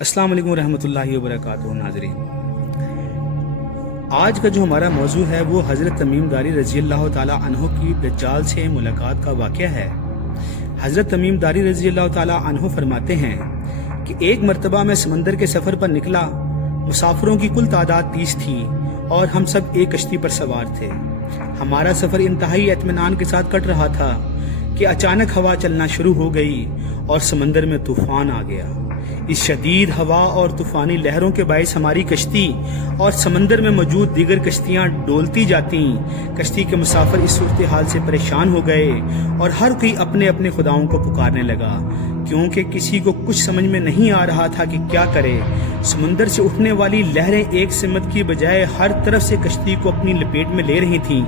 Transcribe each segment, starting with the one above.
अस्सलाम वालेकुम रहमतुल्लाहि वबरकातुहू। नाज़रीन, आज का जो हमारा मौजू है वो हज़रत तमीम दारी रज़ी अल्लाह ताला अन्हु की दज्जाल से मुलाकात का वाक़या है। हज़रत तमीम दारी रज़ी अल्लाह ताला अन्हु फरमाते हैं कि एक मरतबा मैं समंदर के सफ़र पर निकला। मुसाफिरों की कुल तादाद 30 थी और हम सब एक कश्ती पर सवार थे। हमारा सफ़र इंतहाई इत्मीनान के साथ कट रहा था कि अचानक हवा चलना शुरू हो गई और समंदर में तूफान आ गया। इस शदीद हवा और तूफानी लहरों के बायस हमारी कश्ती और समंदर में मौजूद दीगर कश्तियां डोलती जाती। कश्ती के मुसाफिर इस सूरत हाल से परेशान हो गए और हर कोई अपने अपने खुदाओं को पुकारने लगा, क्योंकि किसी को कुछ समझ में नहीं आ रहा था कि क्या करे। समुंदर से उठने वाली लहरें एक सिमत की बजाय हर तरफ से कश्ती को अपनी लपेट में ले रही थीं।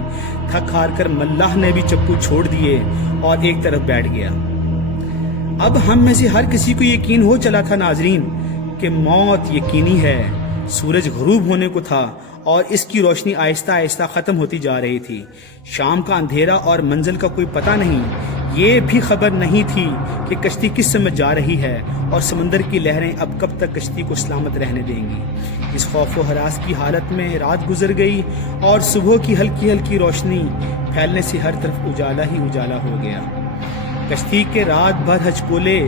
थक हार कर मल्लाह ने भी चप्पू छोड़ दिए और एक तरफ बैठ गया। अब हम में से हर किसी को यकीन हो चला था नाजरीन कि मौत यकीनी है। सूरज गुरूब होने को था और इसकी रोशनी आहिस्ता आहिस्ता ख़त्म होती जा रही थी। शाम का अंधेरा और मंजिल का कोई पता नहीं। ये भी खबर नहीं थी कि कश्ती किस समय जा रही है और समंदर की लहरें अब कब तक कश्ती को सलामत रहने देंगी। इस खौफ व हरास की हालत में रात गुजर गई और सुबह की हल्की हल्की रोशनी फैलने से हर तरफ उजाला ही उजाला हो गया। कश्ती के रात भर हचकोले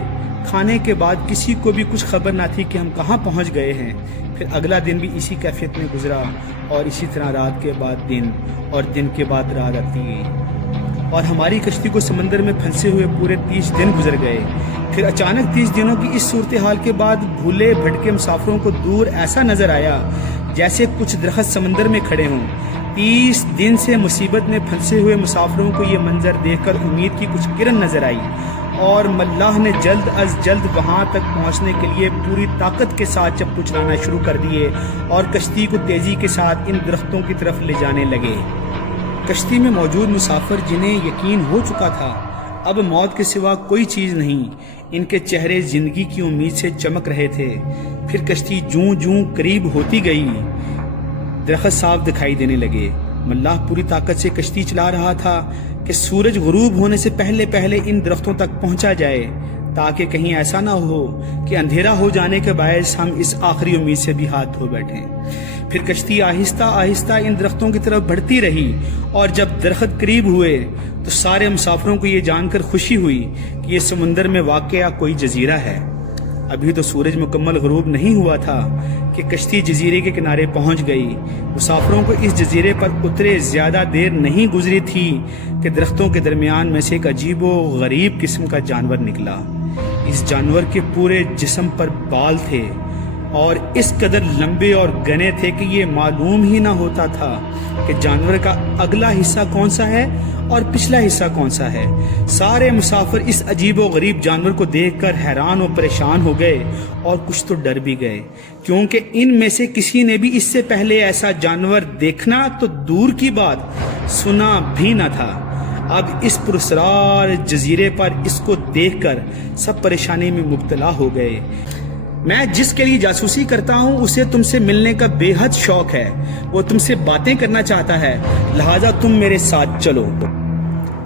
खाने के बाद किसी को भी कुछ खबर ना थी कि हम कहाँ पहुँच गए हैं। फिर अगला दिन भी इसी कैफियत में गुजरा और इसी तरह रात के बाद दिन और दिन के बाद रात आती गई और हमारी कश्ती को समंदर में फंसे हुए पूरे 30 दिन गुजर गए। फिर अचानक 30 दिनों की इस सूरत हाल के बाद भूले भटके मुसाफिरों को दूर ऐसा नजर आया जैसे कुछ दरख्त समंदर में खड़े हों। 30 दिन से मुसीबत में फंसे हुए मुसाफिरों को ये मंजर देखकर उम्मीद की कुछ किरण नजर आई और मल्लाह ने जल्द अज जल्द वहां तक पहुंचने के लिए पूरी ताकत के साथ चप्पू चलाना शुरू कर दिए और कश्ती को तेजी के साथ इन दरख्तों की तरफ ले जाने लगे। कश्ती में मौजूद मुसाफिर जिन्हें यकीन हो चुका था अब मौत के सिवा कोई चीज नहीं, इनके चेहरे जिंदगी की उम्मीद से चमक रहे थे। फिर कश्ती जूं जूं करीब होती गई, दरख्त साफ दिखाई देने लगे। मल्लाह पूरी ताकत से कश्ती चला रहा था कि सूरज गुरूब होने से पहले पहले इन दरख्तों तक पहुंचा जाए, ताकि कहीं ऐसा ना हो कि अंधेरा हो जाने के बायस हम इस आखिरी उम्मीद से भी हाथ धो बैठें। फिर कश्ती आहिस्ता आहिस्ता इन दरख्तों की तरफ बढ़ती रही और जब दरख्त करीब हुए तो सारे मुसाफिरों को ये जानकर खुशी हुई कि ये समुंदर में वाक़या कोई जजीरा है। अभी तो सूरज मुकम्मल गुरूब नहीं हुआ था कि कश्ती जजीरे के किनारे पहुंच गई। मुसाफिरों को इस जजीरे पर उतरे ज्यादा देर नहीं गुजरी थी कि दरख्तों के दरमियान में से एक अजीबो गरीब किस्म का जानवर निकला। इस जानवर के पूरे जिस्म पर बाल थे और इस कदर लंबे और घने थे कि ये मालूम ही ना होता था कि जानवर का अगला हिस्सा कौन सा है और पिछला हिस्सा कौन सा है। सारे मुसाफिर इस अजीबो गरीब जानवर को देखकर हैरान और परेशान हो गए और कुछ तो डर भी गए, क्योंकि इनमें से किसी ने भी इससे पहले ऐसा जानवर देखना तो दूर की बात सुना भी न था। अब इस पुरस्कार जजीरे पर इसको देखकर सब परेशानी में मुब्तला हो गए। मैं जिसके लिए जासूसी करता हूँ उसे तुमसे मिलने का बेहद शौक है, वो तुमसे बातें करना चाहता है, लिहाजा तुम मेरे साथ चलो।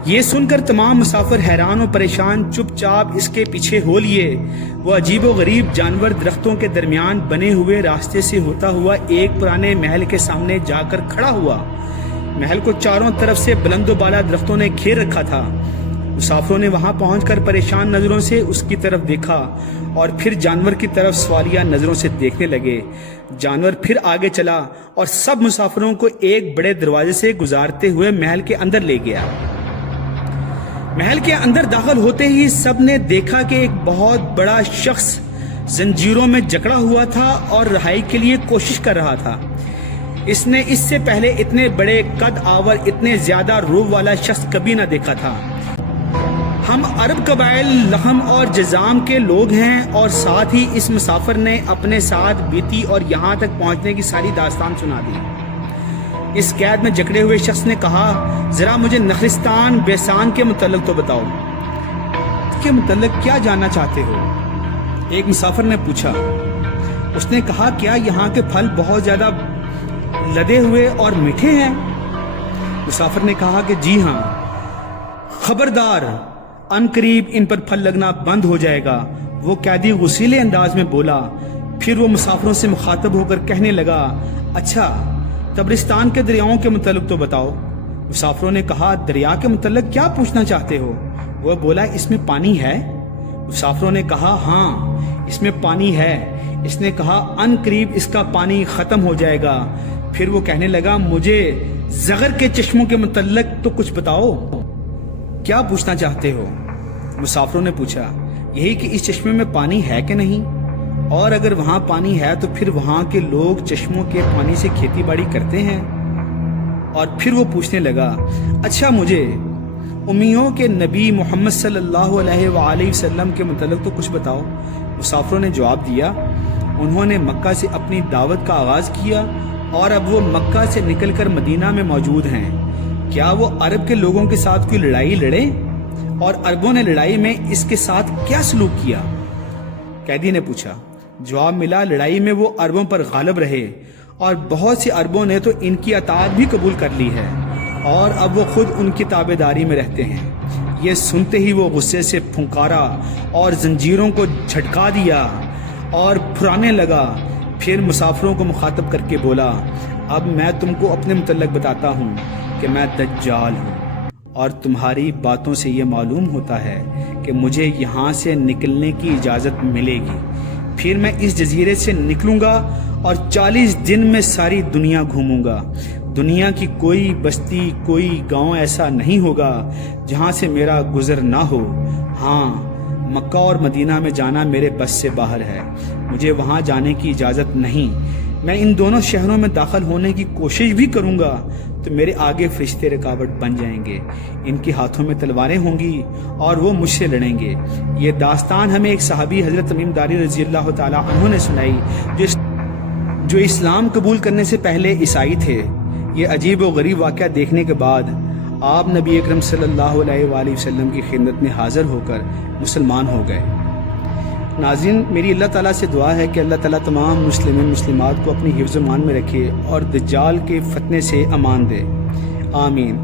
ये सुनकर तमाम मुसाफिर हैरान और परेशान चुपचाप इसके पीछे हो लिए। वो अजीबो गरीब जानवर दरख्तों के दरमियान बने हुए रास्ते से होता हुआ एक पुराने महल के सामने जाकर खड़ा हुआ। महल को चारों तरफ से बुलंदोबाला दरख्तों ने घेर रखा था। मुसाफिरों ने वहां पहुंचकर परेशान नजरों से उसकी तरफ देखा और फिर जानवर की तरफ सवालिया नजरों से देखने लगे। जानवर फिर आगे चला और सब मुसाफिरों को एक बड़े दरवाजे से गुजारते हुए महल के अंदर ले गया। महल के अंदर दाखिल होते ही सब ने देखा कि एक बहुत बड़ा शख्स जंजीरों में जकड़ा हुआ था और रिहाई के लिए कोशिश कर रहा था। इसने इससे पहले इतने बड़े कद आवर, इतने ज्यादा रूह वाला शख्स कभी ना देखा था। हम अरब कबाइल लहम और जजाम के लोग हैं और साथ ही इस मुसाफिर ने अपने साथ बीती और यहाँ तक पहुँचने की सारी दास्तान सुना दी। इस कैद में जकड़े हुए शख्स ने कहा, जरा मुझे नखलिस्तान बेसान के मुतल्लिक तो बताओ, इसके मुतल्लिक क्या जानना चाहते हो? एक मुसाफिर ने पूछा। उसने कहा, क्या यहाँ के फल बहुत ज्यादा लदे हुए और मीठे हैं? मुसाफिर ने कहा कि जी हाँ। खबरदार, अनकरीब इन पर फल लगना बंद हो जाएगा। वो कैदी गुस्सीले अंदाज में बोला, پھر وہ مسافروں سے مخاطب ہو کر کہنے لگا، اچھا تبرستان کے دریاؤں کے متعلق تو بتاؤ۔ مسافروں نے کہا، دریا کے متعلق کیا پوچھنا چاہتے ہو؟ وہ بولا، اس میں پانی ہے؟ مسافروں نے کہا، ہاں اس میں پانی ہے۔ اس نے کہا، ان قریب اس کا پانی ختم ہو جائے گا۔ پھر وہ کہنے لگا، مجھے زغر کے چشموں کے متعلق تو کچھ بتاؤ، کیا پوچھنا چاہتے ہو؟ مسافروں نے پوچھا، یہی کہ اس چشمے میں پانی ہے کہ نہیں، اور اگر وہاں پانی ہے تو پھر وہاں کے لوگ چشموں کے پانی سے کھیتی باڑی کرتے ہیں؟ اور پھر وہ پوچھنے لگا، اچھا مجھے امیوں کے نبی محمد صلی اللہ علیہ وآلہ وسلم کے متعلق تو کچھ بتاؤ۔ مسافروں نے جواب دیا، انہوں نے مکہ سے اپنی دعوت کا آغاز کیا اور اب وہ مکہ سے نکل کر مدینہ میں موجود ہیں۔ کیا وہ عرب کے لوگوں کے ساتھ کوئی لڑائی لڑے؟ اور عربوں نے لڑائی میں اس کے ساتھ کیا سلوک کیا؟ قیدی نے پوچھا۔ جواب ملا، لڑائی میں وہ عربوں پر غالب رہے اور بہت سے عربوں نے تو ان کی اطاعت بھی قبول کر لی ہے اور اب وہ خود ان کی تابعداری میں رہتے ہیں۔ یہ سنتے ہی وہ غصے سے پھنکارا اور زنجیروں کو جھٹکا دیا اور پھرانے لگا۔ پھر مسافروں کو مخاطب کر کے بولا، اب میں تم کو اپنے متعلق بتاتا ہوں کہ میں دجال ہوں، اور تمہاری باتوں سے یہ معلوم ہوتا ہے کہ مجھے یہاں سے نکلنے کی اجازت ملے گی۔ پھر میں اس جزیرے سے نکلوں گا اور 40 دن میں ساری دنیا گھوموں گا۔ دنیا کی کوئی بستی، کوئی گاؤں ایسا نہیں ہوگا جہاں سے میرا گزر نہ ہو۔ ہاں، مکہ اور مدینہ میں جانا میرے بس سے باہر ہے، مجھے وہاں جانے کی اجازت نہیں۔ میں ان دونوں شہروں میں داخل ہونے کی کوشش بھی کروں گا تو میرے آگے فرشتے رکاوٹ بن جائیں گے، ان کے ہاتھوں میں تلواریں ہوں گی اور وہ مجھ سے لڑیں گے۔ یہ داستان ہمیں ایک صحابی حضرت تمیم داری رضی اللہ تعالی عنہ نے سنائی جو اسلام قبول کرنے سے پہلے عیسائی تھے۔ یہ عجیب و غریب واقعہ دیکھنے کے بعد آپ نبی اکرم صلی اللہ علیہ وآلہ وسلم کی خدمت میں حاضر ہو کر مسلمان ہو گئے۔ ناظرین، میری اللہ تعالیٰ سے دعا ہے کہ اللہ تعالیٰ تمام مسلمات کو اپنی حفظ و امان میں رکھے اور دجال کے فتنے سے امان دے، آمین۔